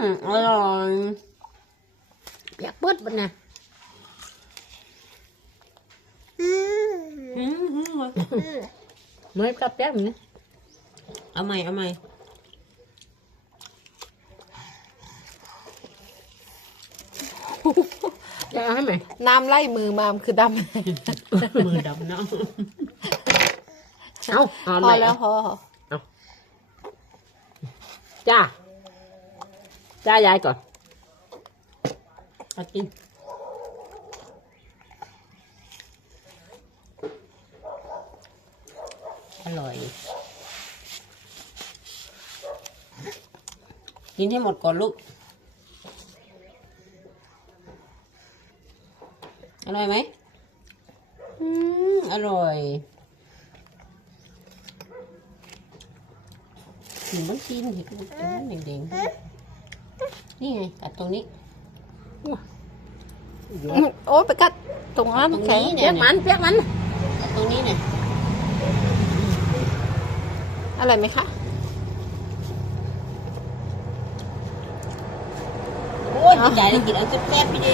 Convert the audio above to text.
มอร่อยอยากเปิดบันนะอืมอืมอืมอืมไม่กลับแป๊บนึงเอาใหม่เอาใหม่จะเอาให้ไหมน้ำไล่มือมามคือดำมือดำเนาะเอาเอาพใหอม่แล้วเอาพอจ้า จ้ายายก่อนเอากินอร่อย กินให้หมดก่อนลูก อร่อยไหมอืม อร่อยหนูมันกินเห็นมันแดงๆ นี่ไงกัดตรงนี้ โอ้ไปกัดตรงนั้นตรงแข็งนี้เปีเนี่ยยกมันเปียกมันกัดตรงนี้เนี่ยอะไรไหมคะโอ้ยพี่ใหญ่เลยกินอันแซ่บๆพี่ดี